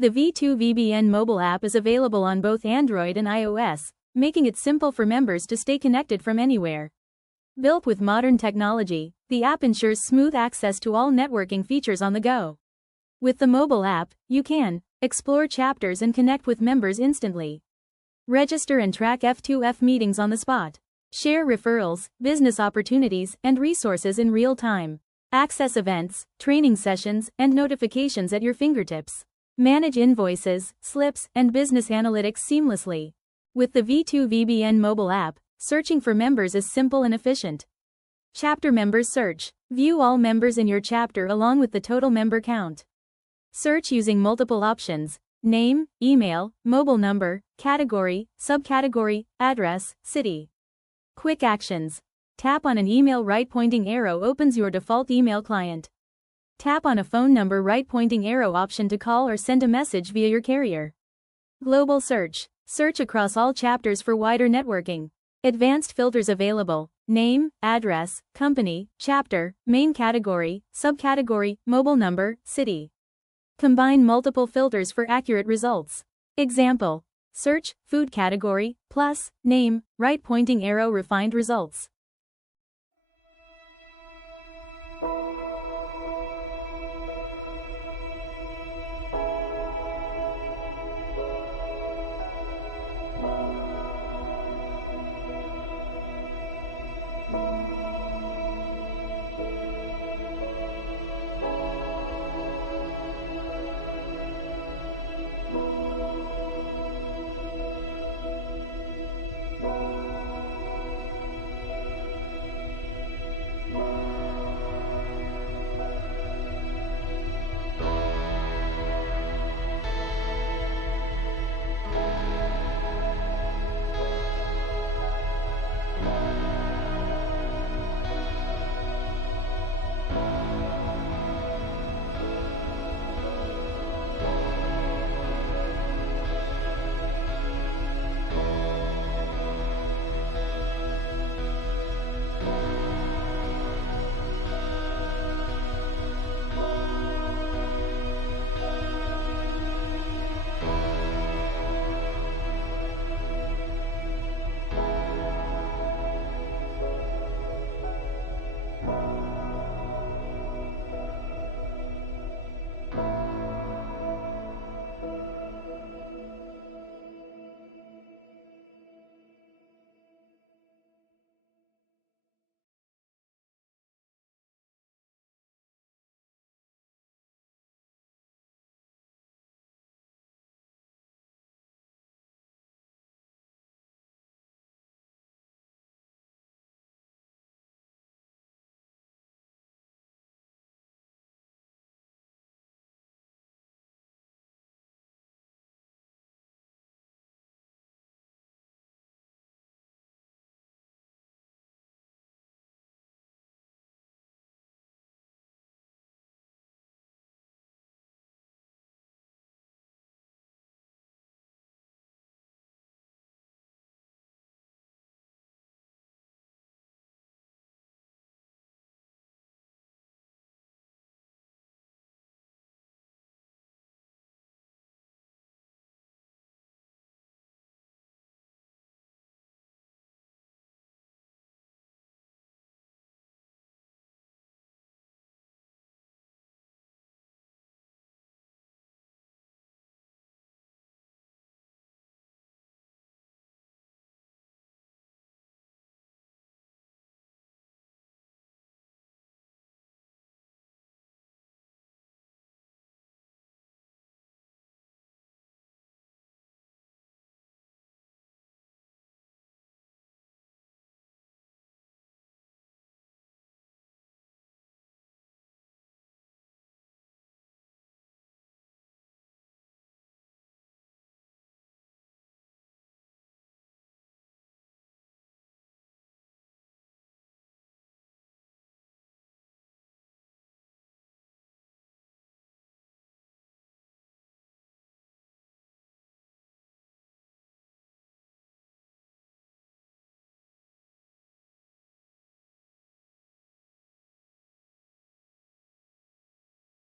The V2V BN mobile app is available on both Android and iOS, making it simple for members to stay connected from anywhere. Built with modern technology, the app ensures smooth access to all networking features on the go. With the mobile app, you can explore chapters and connect with members instantly. Register and track V2V meetings on the spot. Share referrals, business opportunities, and resources in real time. Access events, training sessions, and notifications at your fingertips. Manage invoices, slips, and business analytics seamlessly. With the V2V BN mobile app, searching for members is simple and efficient. Chapter Members Search. View all members in your chapter along with the total member count. Search using multiple options: name, email, mobile number, category, subcategory, address, city. Quick actions. Tap on an email right-pointing arrow opens your default email client. Tap on a phone number right-pointing arrow option to call or send a message via your carrier. Global Search. Search across all chapters for wider networking. Advanced filters available: name, address, company, chapter, main category, subcategory, mobile number, city. Combine multiple filters for accurate results. Example: search, food category, plus, name, right-pointing arrow refined results.